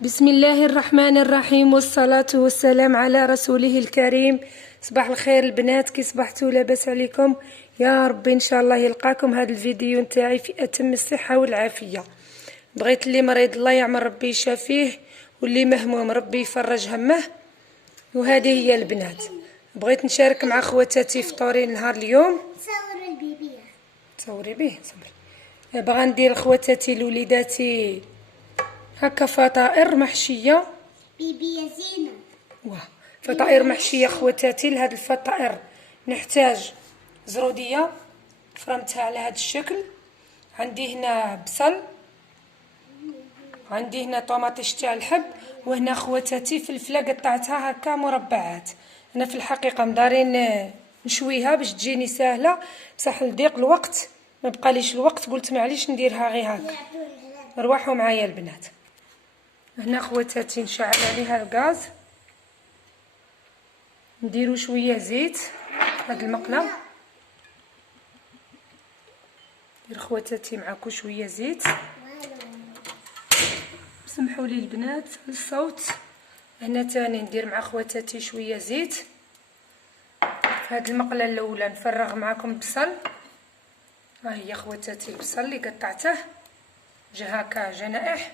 بسم الله الرحمن الرحيم، والصلاة والسلام على رسوله الكريم. صباح الخير البنات، كي صبحتوا؟ لاباس عليكم؟ يا ربي ان شاء الله يلقاكم هذا الفيديو نتاعي في اتم الصحة والعافية. بغيت اللي مريض الله يعمل ربي يشافيه، واللي مهموم ربي يفرج همه. وهذه هي البنات، بغيت نشارك مع خواتاتي فطوري نهار اليوم. تصور البيبيه، تصوري به صبري. بغا ندير خواتاتي لوليداتي هكا فطائر محشيه بيبيه زينه. واه فطائر محشيه خواتاتي. لهاد الفطائر نحتاج زروديه فرمتها على هاد الشكل، عندي هنا بصل، عندي هنا طوماطيش تاع الحب، وهنا خواتاتي فلفله قطعتها هكا مربعات. انا في الحقيقه مدارين نشويها باش تجيني سهله، بصح لضيق الوقت ما بقاليش الوقت، قلت معليش نديرها غير هكا. روحوا معايا البنات. هنا خواتاتي نشعل عليها الغاز، نديرو شويه زيت هاد المقله. دير خواتاتي معاكم شويه زيت، سمحوا لي البنات الصوت. هنا تاني ندير مع خواتاتي شويه زيت. في هاد المقله الاولى نفرغ معاكم البصل. ها هي خواتاتي البصل اللي قطعته جا هكا جنائح.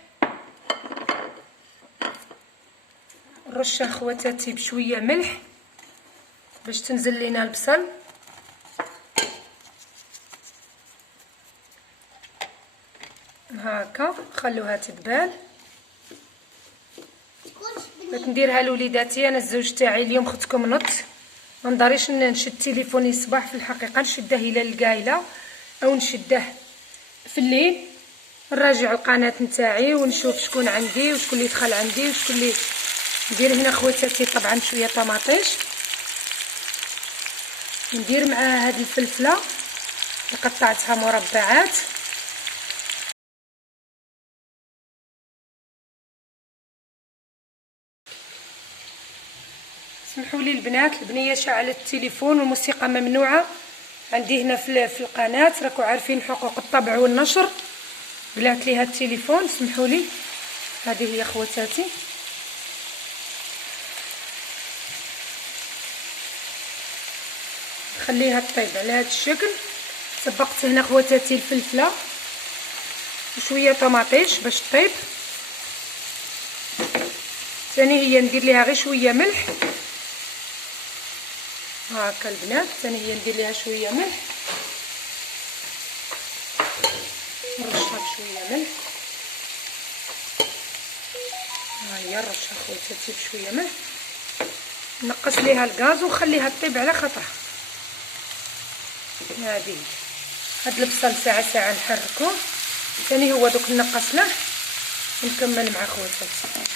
نرشه خواتاتي بشويه ملح باش تنزل لينا البصل. هكا خلوها تدبال. بغيت نديرها لوليداتي. انا الزوج تاعي اليوم خدتكم نط، ما نضريش نشد تليفوني الصباح، في الحقيقه نشده الى القايله او نشده في الليل، نراجع القناه نتاعي ونشوف شكون عندي وشكون اللي دخل عندي وشكون اللي. ندير هنا خواتاتي طبعا شويه طماطيش، ندير مع هاد الفلفله اللي قطعتها مربعات. سمحوا لي البنات، البنيه شعلت التليفون والموسيقى ممنوعه عندي هنا في القناه، راكم عارفين حقوق الطبع والنشر. بلعت ليها التليفون، سمحوا لي. هذه هي خواتاتي. خليها تطيب على هذا الشكل. سبقت هنا خواتاتي الفلفله وشويه طماطيش باش تطيب. ثاني هي ندير ليها غير شويه ملح هاكا البنات. ثاني هي ندير ليها شويه ملح، نرشها بشويه ملح. ها هي نرشها خواتاتي بشويه ملح، نقص ليها الغاز ونخليها تطيب على خطرها. هذه هاد البصل ساعه ساعه نحركوه. ثاني هو دوك نقصناه ونكمل مع خواتاتي.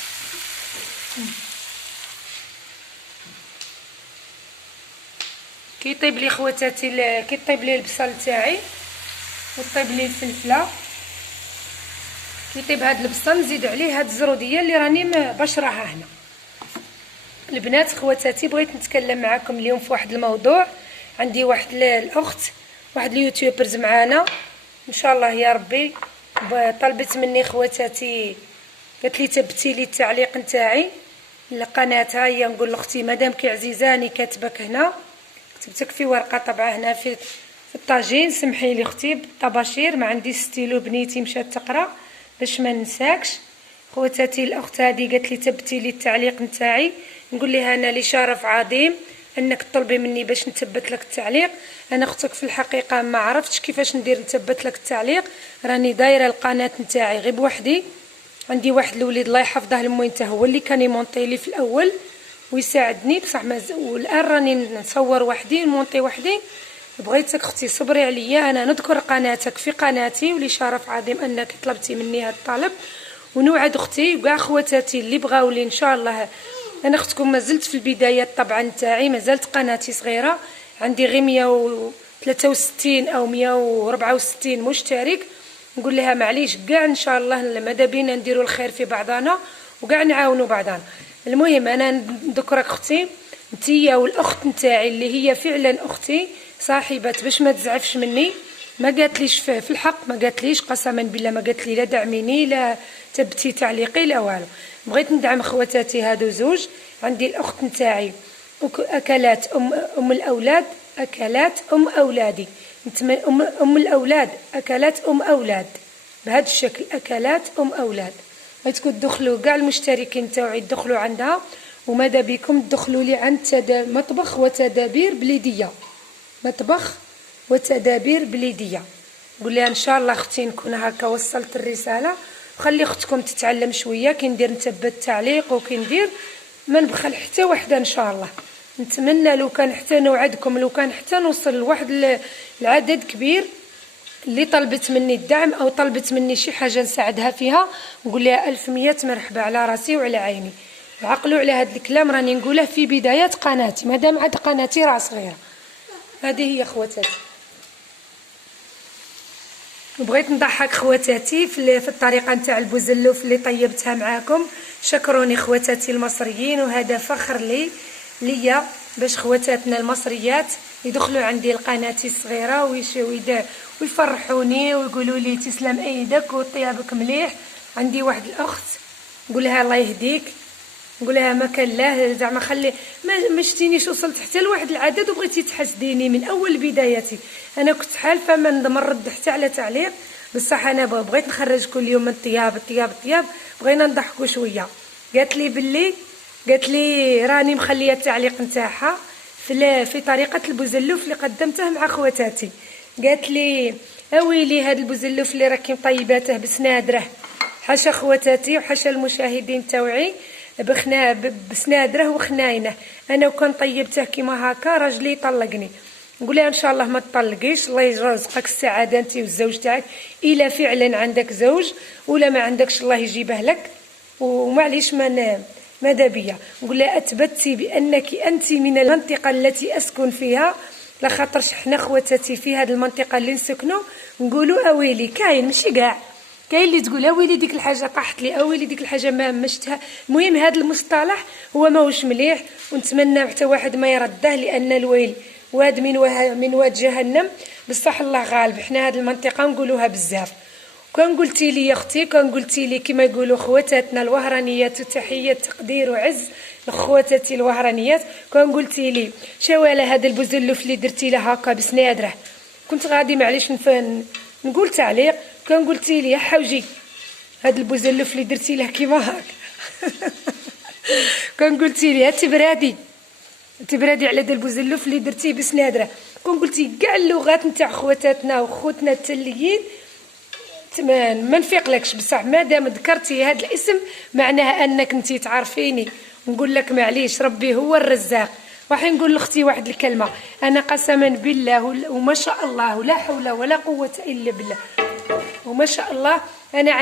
كي طيب لي خواتاتي كي طيب لي البصل تاعي وطيب لي الفلفله، كي طيب هاد البصل نزيد عليه هاد الزروديه اللي راني بشرها هنا. البنات خواتاتي، بغيت نتكلم معكم اليوم في واحد الموضوع. عندي واحد الاخت، واحد اليوتيوبرز معانا ان شاء الله يا ربي، طلبت مني خواتاتي، قالت لي تبتي لي التعليق نتاعي لقناتها. هي نقول لاختي مادام كي عزيزاني كاتبك هنا، كتبتك في ورقه طبعه هنا في الطاجين. سمحي لي اختي بالطباشير، ما عندي ستيلو، بنيتي مشات تقرا باش ما ننساكش. خواتاتي الاخت هذه قالت لي تبتي لي التعليق نتاعي. نقول لها انا لي شرف عظيم انك تطلبي مني باش نثبت لك التعليق. انا اختك في الحقيقه ما عرفتش كيفاش ندير نثبت لك التعليق، راني دايره القناه نتاعي غير بوحدي. عندي واحد الوليد الله يحفظه لموين هو اللي كان يمونطي لي في الاول ويساعدني، بصح والان راني نصور وحدي نمونطي وحدي. بغيتك اختي صبري عليا، انا نذكر قناتك في قناتي، ولي شرف عظيم انك طلبتي مني هذا الطلب. ونوعد اختي وكاع خواتاتي اللي بغاو لي ان شاء الله. انا اختكم مازلت في البدايات طبعا نتاعي، مازالت قناتي صغيره، عندي غير 163 او 164 مشترك. نقول لها معليش كاع ان شاء الله ماذا بينا نديروا الخير في بعضنا وكاع نعاونوا بعضنا. المهم انا نذكرك اختي نتيا والاخت نتاعي اللي هي فعلا اختي صاحبه باش ما تزعفش مني، ما قالتليش في الحق، ما قالتليش قسما بالله، ما قالت لي لا دعميني لا تبتي تعليقي لا والو. بغيت ندعم خواتاتي هادو زوج. عندي الاخت نتاعي اكلات ام الاولاد، اكلات اولادي، ام الاولاد، اكلات اولاد، بهذا الشكل، اكلات اولاد. بغيتكم تدخلوا كاع المشتركين تاوعي تدخلوا عندها، وماذا بكم تدخلوا لي عند مطبخ وتدابير بليديه، مطبخ وتدابير بليديه. قول لها ان شاء الله اختي نكون هكا وصلت الرساله، وخلي اختكم تتعلم شويه، كندير نثبت تعليق وكندير ما نبخل حتى وحده ان شاء الله. نتمنى لو كان حتى نوعدكم لو كان حتى نوصل لواحد العدد كبير اللي طلبت مني الدعم او طلبت مني شي حاجه نساعدها فيها، نقول لها 1100 مرحبا على راسي وعلى عيني. عقلوا على هذا الكلام راني نقوله في بدايه قناتي، مادام عاد قناتي راه صغيره. هذه هي خواتاتي. وبغيت نضحك خواتاتي في الطريقه نتاع البوزلوف اللي طيبتها معاكم. شكروني خواتاتي المصريين، وهذا فخر ليا باش خواتاتنا المصريات يدخلوا عندي لقناتي الصغيره ويفرحوني ويقولوا لي تسلم ايدك وطيابك مليح. عندي واحد الاخت نقول لها الله يهديك، نقول لها ما كان لا زعما خلي ما شتينيش وصلت حتى لواحد العدد وبغيتي تحسديني من اول بدايتي. انا كنت حالفه ما نرد حتى على تعليق، بصح انا بغيت نخرج كل يوم من الطياب، بغينا نضحكوا شويه. قالت لي راني مخليه التعليق نتاعها في طريقه البوزلوف اللي قدمته مع خواتاتي. قالت لي اويلي هذا البوزلوف اللي راكي مطيباته بسنادره، حاشا خواتاتي وحاشا المشاهدين توعي، بسنادره وخناينه. انا وكان طيبته كيما هكا راجلي طلقني. نقول لها ان شاء الله ما تطلقيش، الله يرزقك السعاده انت والزوج تاعك، الا فعلا عندك زوج، ولا ما عندكش الله يجيبه لك. ومعليش ماذا بيا. نقول لها اثبتي بانك انت من المنطقه التي اسكن فيها، لخاطرش حنا خواتاتي في هذه المنطقه اللي نسكنوا نقولوا اويلي. كاين ماشي كاع، كاين اللي تقول اويلي ديك الحاجه طاحت لي، اويلي ديك الحاجه ما مشتها. المهم هذا المصطلح هو ماهوش مليح، ونتمنى حتى واحد ما يرده، لان الويل واد من واد جهنم. بصح الله غالب، حنا هذه المنطقه نقولوها بزاف. كان قلتي لي يا اختي، كان قلتي لي كما يقولوا خواتاتنا الوهرانيات، تحيه تقدير وعز لخواتاتي الوهرانيات. كان قلتي لي شواله هذا البوزلوف اللي درتي له هكا بسنادره، كنت غادي معليش نقول تعليق. كان قلتي لي يا حوجي هذا البوزلوف اللي درتي له كيما هكا كان قلتي لي تبرادي على هذا البوزلوف اللي درتيه بسنادره. كون قلتي كاع اللغات نتاع خواتاتنا وخوتنا التليين ما نفيقلكش، بصح مادام ذكرتي هذا الاسم معناها انك انتي تعرفيني. نقول لك معليش، ربي هو الرزاق. راح نقول لاختي واحد الكلمه، انا قسما بالله وما شاء الله ولا حول ولا قوه الا بالله وما شاء الله، انا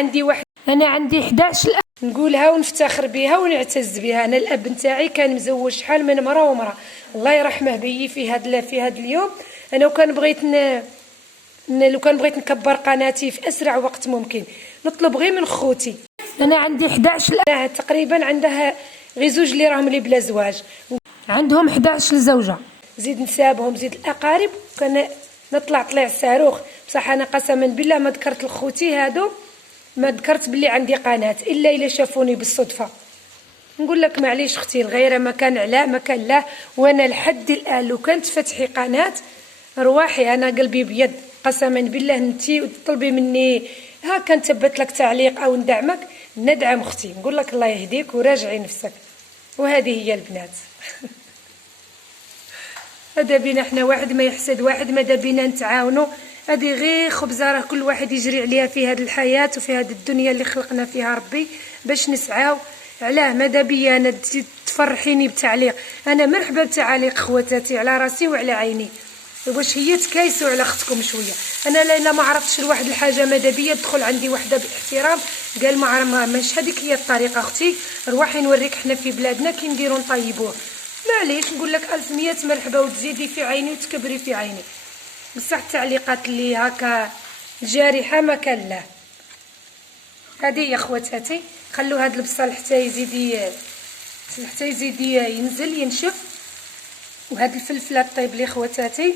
عندي 11 نقولها ونفتخر بها ونعتز بها. انا الاب نتاعي كان مزوج شحال من مرة ومرة، الله يرحمه بي في هذا اليوم. انا لو كان بغيت نكبر قناتي في اسرع وقت ممكن نطلب غير من خوتي. انا عندي 11 تقريبا، عندها غير زوج اللي راهم لي بلا زواج، عندهم 11 زوجه، زيد نسابهم زيد الاقارب، كان نطلع صاروخ. بصح انا قسما بالله ما ذكرت لخوتي هادو، ما ذكرت بلي عندي قناه الا شافوني بالصدفه. نقول لك معليش اختي، الغيره ما كان علا ما كان لا. وانا لحد الان لو كانت فتحي قناه رواحي انا قلبي بيد، قسما بالله انتي وتطلبي مني هاكا نثبت لك تعليق او ندعمك، ندعم اختي. نقول لك الله يهديك وراجعي نفسك. وهذه هي البنات هذا بينا حنا، واحد ما يحسد واحد، ماذا بينا نتعاونوا. هذه غير خبزه راه كل واحد يجري عليها في هذه الحياه وفي هذه الدنيا اللي خلقنا فيها ربي باش نسعاو. علاه ماذا بيا انا تفرحيني بتعليق؟ انا مرحبا بتعاليق خواتاتي على راسي وعلى عيني. واش هي تكايسوا على اختكم شويه؟ انا لا ما عرفتش لواحد الحاجه ماذا بيا تدخل عندي وحده باحترام قال ما مش هذيك هي الطريقه اختي، روحي نوريك حنا في بلادنا كي نديروا نطيبوه. معليش نقول لك 1100 مرحبا وتزيدي في عيني وتكبري في عيني. بصح التعليقات اللي هكا جارحه ما كان لا. هذه يا خواتاتي، خلوا هذا البصل حتى يزيد ينزل ينشف. وهذا الفلفله طيب لي خواتاتي،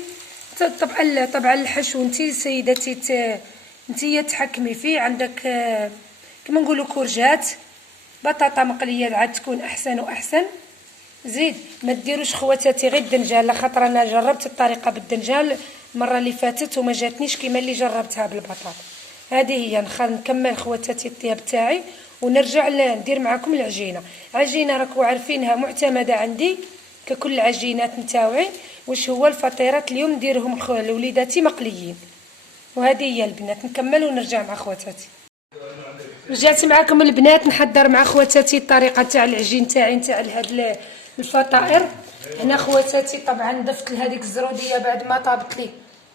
طبعا الحشو انتي سيدتي انتي تحكمي فيه. عندك كما نقولوا كورجات، بطاطا مقليه عاد تكون احسن واحسن. زيد ما ديروش خواتاتي غير الدنجال، لخاطر انا جربت الطريقه بالدنجال المره اللي فاتت وما جاتنيش كيما اللي جربتها بالبطاطا. هذه هي. نكمل خواتاتي الطياب تاعي ونرجع ندير معكم العجينه. عجينه راكو عارفينها معتمده عندي ككل العجينات نتاوعي. واش هو الفطيرات اليوم نديرهم لوليداتي مقليين. وهذه هي البنات. نكمل ونرجع مع خواتاتي. رجعت معكم البنات نحضر مع خواتاتي الطريقه تاع العجين تاعي نتاع هاد الفطائر. هنا خواتاتي طبعا ضفت لهذيك الزروديه بعد ما طابت لي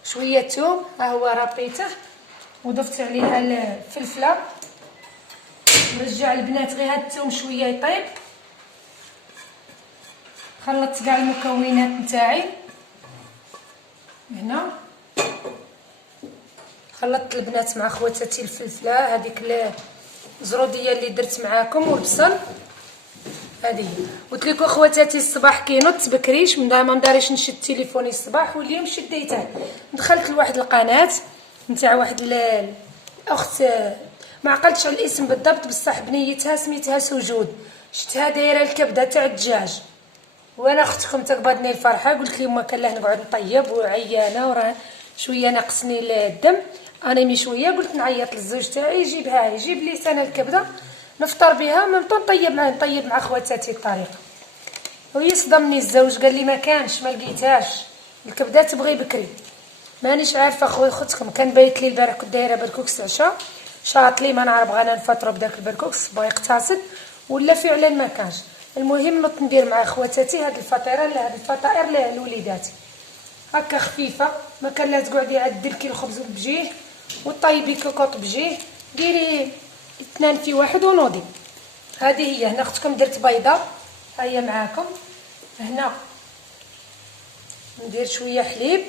شويه ثوم، ها هو ربيته، وضفت عليها الفلفله. نرجع البنات غير هاد الثوم شويه يطيب. خلطت كاع المكونات نتاعي هنا. خلطت البنات مع خواتاتي الفلفله، هذيك الزروديه اللي درت معاكم، والبصل. هذه قلت لكم خواتاتي الصباح كينوض بكريش ما نداريش نشد تليفوني الصباح، واليوم شديته. دخلت لواحد القناه نتاع واحد الاخت ما عقلتش على الاسم بالضبط، بصح بنيتها سميتها سجود. شفتها دايره الكبده تاع الدجاج، وانا اختكم تقبضني الفرحه. قلت لهم كان له نقعد نطيب وعيانه وراه شويه ناقصني الدم، انيمي شويه. قلت نعيط للزوج تاعي يجيب لي سنه الكبده نفطر بها ممطون نطيب مع خواتاتي الطريقه. ويصدمني الزوج قال لي ما كانش، ما لقيتهاش الكبده تبغي بكري. مانيش عارفه خوتكم كان بايت لي البارح كنت دايره بركوكس عشاء شاط لي ما نعرف بغينا نفطروا بداك البركوكس بغى يقتصد ولا فعلا ما كانش. المهم نط ندير مع خواتاتي هاد الفطائر لوليداتي هكا خفيفه. ما كان لا تقعدي عاد دلكي الخبز بجيه وطيبي كوكوط بجيه، ديري اثنان في واحد ونوضي. هذه هي. هنا اختكم درت بيضه، ها هي معاكم. هنا ندير شويه حليب.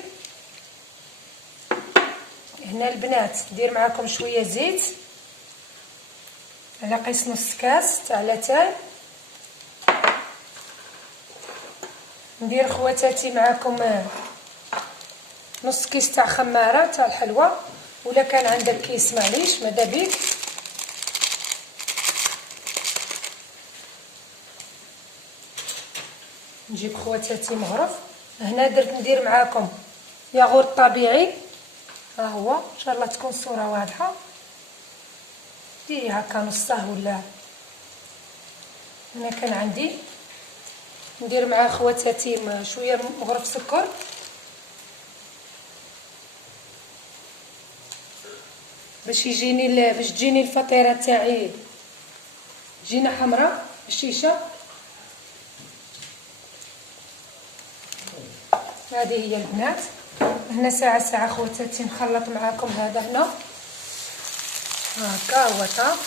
هنا البنات ندير معاكم شويه زيت على قيس نص كاس تاع لاتاي. ندير خواتاتي معاكم نص كيس تاع خماره تاع الحلوى، ولا كان عندك كيس معليش ماذا بيك. نجيب خواتاتي مغرف. هنا ندير معاكم ياغورت طبيعي، ها هو ان شاء الله تكون الصوره واضحه. ديري هكا نصه ولا. هنا كان عندي ندير مع خواتاتي شويه مغرف سكر، باش تجيني الفطيره تاعي جينه حمراء الشيشه. هذه هي البنات. هنا ساعه خواتاتي نخلط معاكم. هذا هنا هكا هو طاب.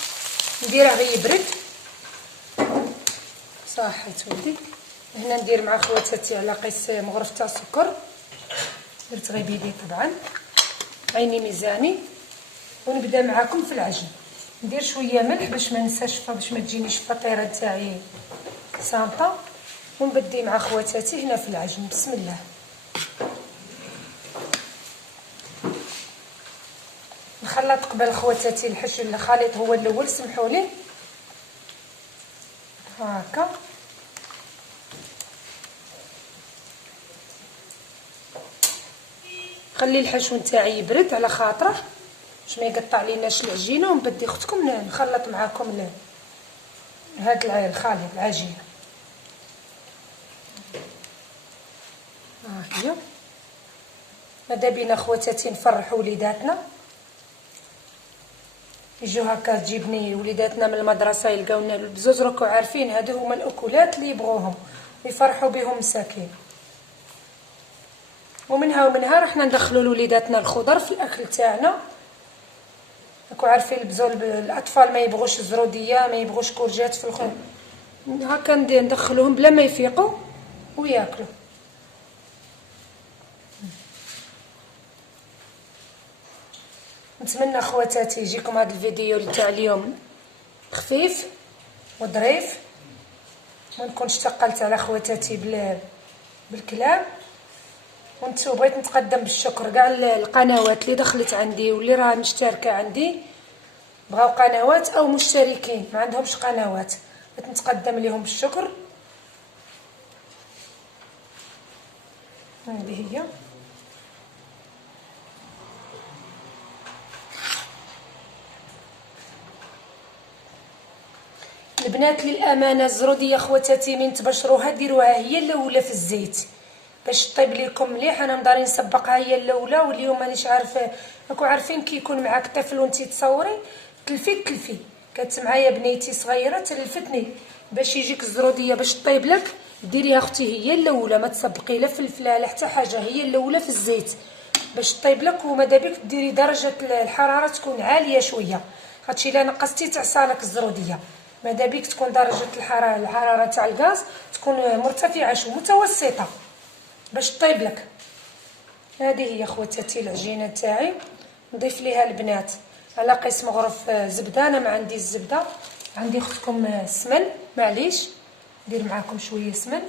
نديره غير يبرد صحيت ولدي. هنا ندير مع خواتاتي على قيس مغرف تاع السكر، درت غير بيدي طبعا عيني ميزاني. ونبدا معاكم في العجين. ندير شويه ملح باش ما ننساش باش ما تجينيش الفطيره تاعي سامطه. ونبدي مع خواتاتي هنا في العجين. بسم الله. نخلط قبل خواتاتي الحشو الخليط هو الاول سمحوا لي هكا. خلي الحشو نتاعي يبرد على خاطره باش ما يقطع ليناش العجينه. ونبدي اختكم نخلط معاكم هاد الخليط العجينه. ها هي. ماذا بينا خواتاتي نفرحوا وليداتنا، يجوا هكا تجيبني وليداتنا من المدرسه يلقاونا بزوز. راكو عارفين هادو هما الاكلات اللي يبغوهم ويفرحوا بهم مساكين. ومنها رحنا ندخلوا لوليداتنا الخضر في الاكل تاعنا. راكو عارفين البزول الاطفال ما يبغوش الزروديه ما يبغوش كورجات في الخضر، هكا ندخلوهم بلا ما يفيقوا وياكلوا. نتمنى خواتاتي يجيكم هذا الفيديو تاع اليوم خفيف وظريف، ما نكونش ثقلت على خواتاتي بالكلام. بغيت نتقدم بالشكر كاع القنوات اللي دخلت عندي واللي راه مشتركه عندي، بغاو قنوات او مشتركين ما عندهمش قنوات، بغيت نتقدم لهم بالشكر. هذه هي البنات. للامانه الزروديه خواتاتي من تبشروها ديروها هي الاولى في الزيت باش طيب لكم مليح. انا مداري نسبقها هي الاولى، واليوم مانيش عارفه. راكم عارفين كي يكون معاك طفل وانتي تصوري تلفي كانت معايا بنيتي صغيره تلفتني باش يجيك الزروديه باش طيب لك، ديريها اختي هي الاولى، ما تسبقي لا فلفله لا حتى حاجه، هي الاولى في الزيت باش طيب لك. وماذا بك ديري درجه الحراره تكون عاليه شويه، هادشي الا نقصتي تعصالك الزروديه. ماذا بك تكون درجه الحراره تاع الغاز تكون مرتفعه شو متوسطه باش طيب لك. هذه هي خواتاتي العجينه تاعي. نضيف ليها البنات على قيس مغرف زبده، انا ما عندي الزبده، عندي اختكم السمن، معليش ندير معاكم شويه سمن،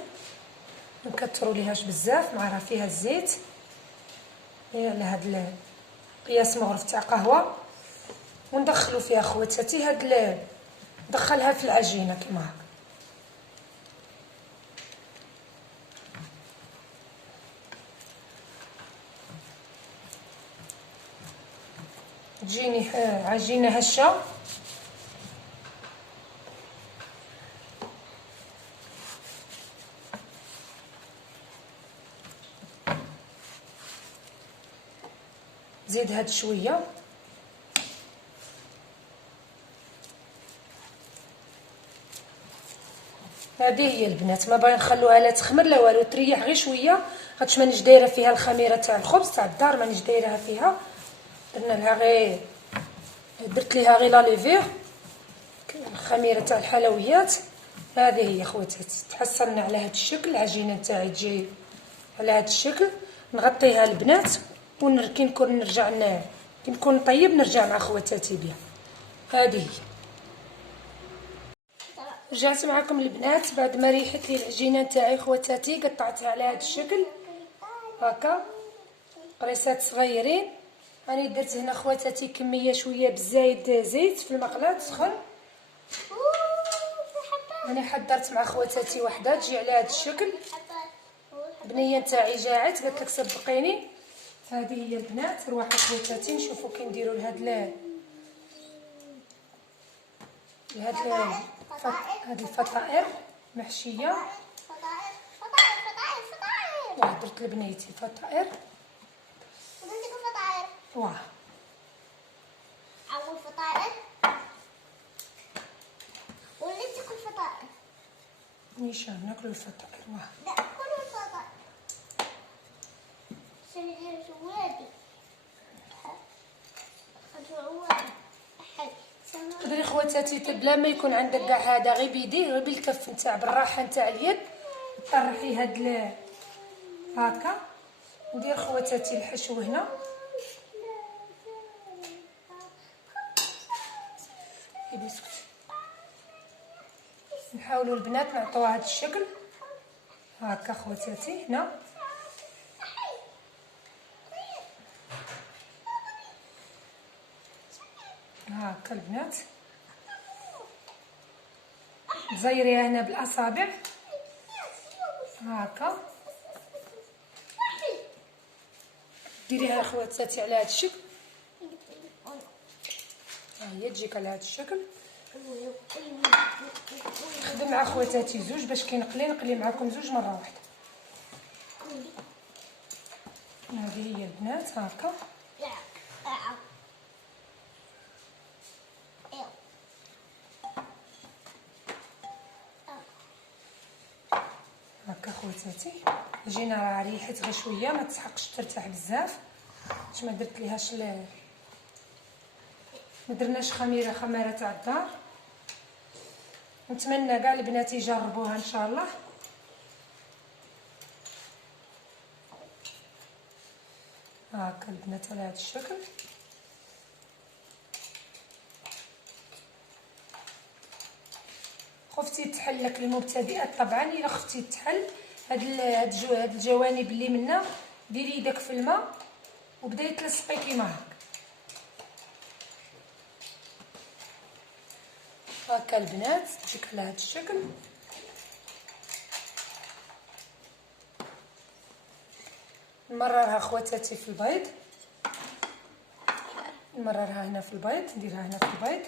نكثروا ليهاش بزاف مع راه فيها الزيت. على هاد قياس مغرف تاع قهوه، وندخلوا فيها خواتاتي هاد ندخلها في العجينه كما هكا. تجيني عجينه هشه. زيد هاد شويه، هذه هي البنات. ما باغي نخلوها لا تخمر لا والو، تريح غير شويه. هادشي مانيش دايره فيها الخميره تاع الخبز تاع الدار، مانيش دايرها فيها، درنا لها غير درت ليها غير لا ليفير الخميره تاع الحلويات. هذه هي خواتاتي، تحصلنا على هذا الشكل. العجينه تاعي تجي على هذا الشكل، نغطيها البنات كي نكون نرجع كي نكون نطيب نرجع مع خواتاتي بها. هذه هي. رجعت معكم البنات بعد ما ريحت لي العجينه تاعي خواتاتي، قطعتها على هذا الشكل هكا قريصات صغيرين. راني درت هنا خواتاتي كميه شويه بزايد زيت في المقلاة سخن. راني حضرت مع خواتاتي وحده تجي على هذا الشكل. بنيه تاعي جاعت قالت لك سبقيني. هذه هي البنات رواحه خواتاتي. نشوفوا كي نديروا لهاد هاد الفطائر محشيه. درت لبنيتي فطائر. واه أول فطائر وليت تاكل فطائر. نيشان ناكلوا الفطائر. واه لا كلوا الفطائر. سندير ولادي تقدري خواتاتي بلا ما يكون عندك كاع هذا غير بيديه غير بالكف نتاع بالراحه نتاع اليد طرحي هاد هكا. ندير خواتاتي الحشو هنا. نحاولوا البنات نعطوها هذا الشكل هكا خواتاتي هنا. هكا البنات زيريها هنا بالاصابع هكا. ديريها خواتاتي على هذا الشكل. ها هي تجيك على هذا الشكل. نخدم مع خواتاتي زوج باش كي نقلي معكم زوج مره واحده. هذه هي البنات هكا. هكا خواتاتي العجينه راه ريحت غير شويه، ما تسحقش ترتاح بزاف باش ما درت ليهاش ما درناش خميره تاع الدار. نتمنى كاع البنات يجربوها ان شاء الله. هكا البنات على هذا الشكل. خفتي تحل لك المبتدئات طبعا. الا خفتي تحل هاد الجوانب اللي منا ديري يدك في الماء وبداي تلصقي كيما هكا البنات، تجيك على هذا الشكل. نمررها خواتاتي في البيض، نمررها هنا في البيض، نديرها هنا في البيض،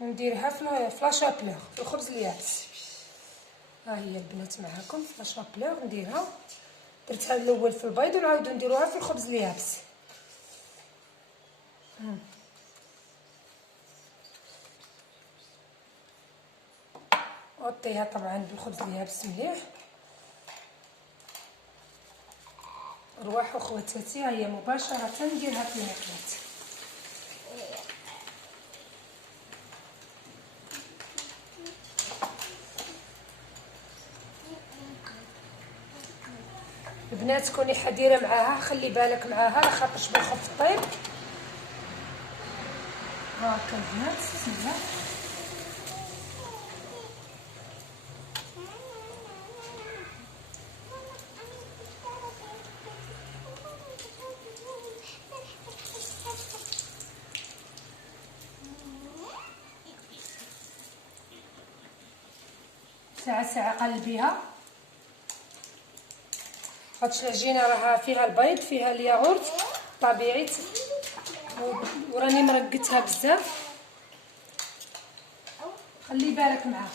نديرها في لاشابلور، في الخبز اليابس. ها هي البنات معاكم في لاشابلور نديرها، درتها الاول في البيض ونعاودو نديروها في الخبز اليابس. غطيها طبعا بالخبز اليابس مليح. رواحوا خواتاتي، ها هي مباشرة نديرها في المقلاة. البنات كوني حذره معاها، خلي بالك معاها لخاطرش بالخف طيب. هاكا البنات بسم الله. ساعة قلبيها، هادشي العجينه راها فيها البيض، فيها الياغورت طبيعي، وراني مرقتها بزاف، خلي بالك معاها.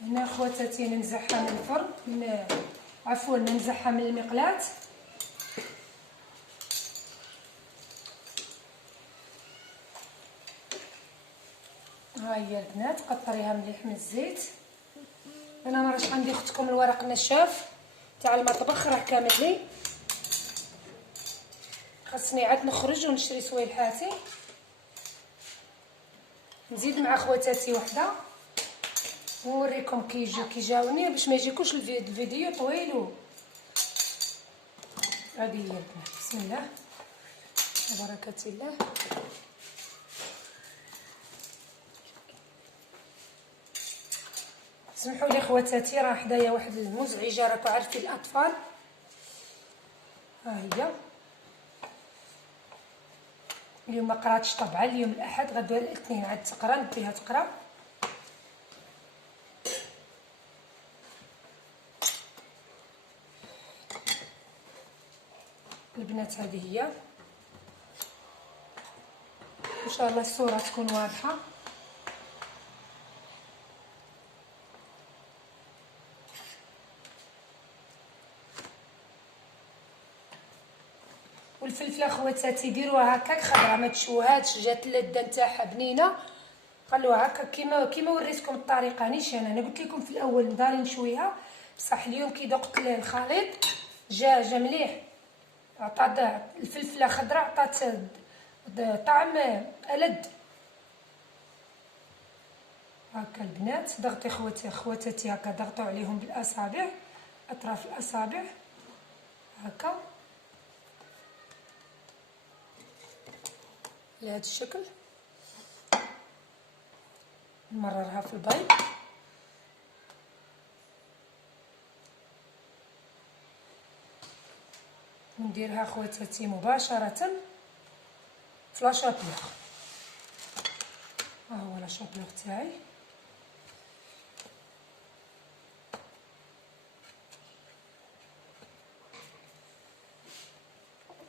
هنا خواتاتي ننزعها من الفرن، عفوا ننزعها من المقلاة. ها هي البنات، قطريها مليح من الزيت. انا ما راش عندي اختكم الورق النشاف تاع المطبخ، راه كامل لي، خاصني عاد نخرج ونشري سويلحاتي. نزيد مع خواتاتي وحده ونوريكم كي جاوني باش ما يجيكوش الفيديو طويل. هذه هي البنات، بسم الله وبركه الله. سمحوا لي خواتاتي، راه حدايا واحد المزعجه، راكو عارفين الاطفال. ها هي اليوم ما قراتش طبعا، اليوم الاحد، غدوه الاثنين عاد تقرا، نديها تقرا. البنات هذه هي، ان شاء الله الصوره تكون واضحه. والفلفله خواتاتي ديروها هكاك خضره، ما تشوهاتش، جات اللذه نتاعها بنينه، خلوها هكا كيما وريتكم الطريقه نيشان. انا قلت لكم في الاول نضالي نشويها، بصح اليوم كي ذقت الخليط جا مليح، عطات الفلفله خضراء، عطات طعم ألذ. هكا البنات ضغطي خواتاتي هكا، ضغطوا عليهم بالاصابع، اطراف الاصابع هكا لهذا الشكل. نمررها في البيض، ونديرها خواتاتي مباشره في لاشابلور. ها هو لاشابلور تاعي،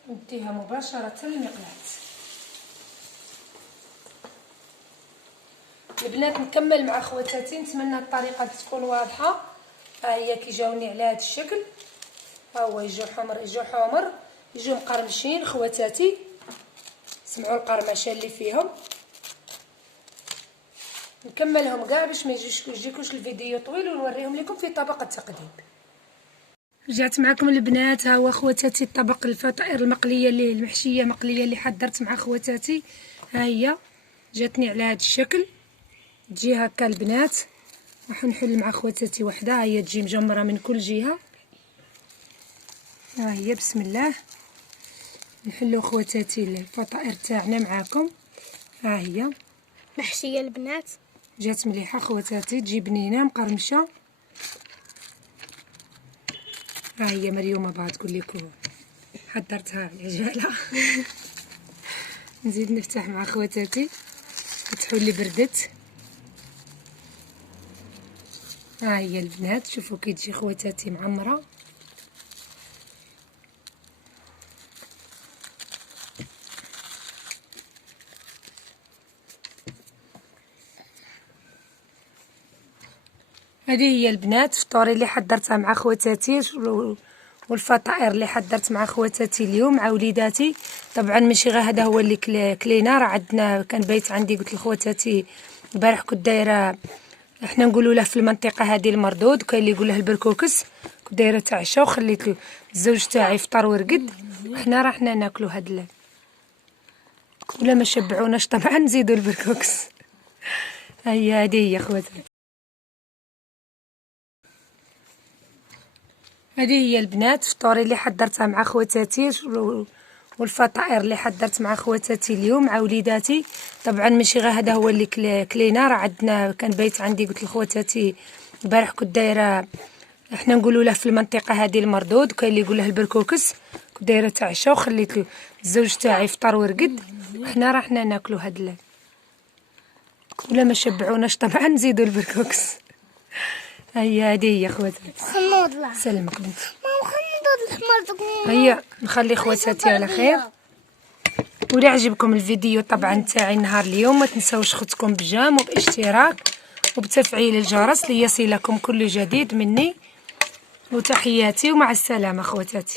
نديها مباشره للمقلاة. البنات نكمل مع خواتاتي، نتمنى الطريقه تكون واضحه. ها هي كي جاوني على هذا الشكل، ها هو يجوا حمر، يجوا حمر، يجوا مقرمشين خواتاتي. سمعوا القرمشه اللي فيهم. نكملهم كاع باش ما يجيكوش الفيديو طويل، ونوريهم لكم في طبق التقديم. رجعت معكم البنات، ها هو خواتاتي الطبق الفطائر المقليه اللي المحشيه مقليه اللي حضرت مع خواتاتي. ها هي جاتني على هذا الشكل، تجي هكا البنات، راح نحل مع خواتاتي وحده، ها هي تجي مجمره من كل جهه. ها هي بسم الله نحلو خواتاتي الفطائر تاعنا معاكم. ها هي محشيه البنات. جات مليحه خواتاتي، تجي بنينه مقرمشه. ها هي مريومه باغا تقول لكم حضرتها العجاله. نزيد نفتح مع خواتاتي، فتحوا لي بردت. ها هي البنات، شوفوا كي تجي خواتاتي معمره. هذه هي البنات فطوري اللي حضرتها مع خواتاتي، والفطائر اللي حضرت مع خواتاتي اليوم مع وليداتي. طبعا ماشي غير هذا هو اللي كلينا، راه عندنا كان بايت عندي، قلت لخواتاتي البارح كنت دايره، احنا نقولوا له في المنطقه هذه المردود، وكاين اللي يقول له البركوكس. كنت دايره تاع عشا وخليت الزوج تاعي فطر ورقد، وحنا راحنا ناكلوا هاد ولا ما شبعوناش طبعا نزيدوا البركوكس. هذه هي خواتاتي. هذه هي البنات فطوري اللي حضرتها مع خواتاتي، والفطائر اللي حضرت مع خواتاتي اليوم مع وليداتي. طبعا ماشي غير هذا هو اللي كلينا، راه عندنا كان بايت عندي، قلت لخواتاتي البارح كنت دايره، احنا نقولوا له في المنطقه هذه المردود، وكاين اللي يقول له البركوكس. كنت دايره تاع عشا وخليت الزوج تاعي فطر ورقد، وحنا راحنا ناكلوا ولا ما شبعوناش طبعا نزيدوا البركوكس. هذه هي خواتاتي. خمود الله سلمك بنت. ماما خمود الحمار تقول. هيا نخلي خواتاتي على خير. ولا عجبكم الفيديو طبعا تاعي النهار اليوم، ما تنساوش خدكم بجام وباشتراك وبتفعيل الجرس ليصلكم كل جديد مني. وتحياتي ومع السلامه خواتاتي.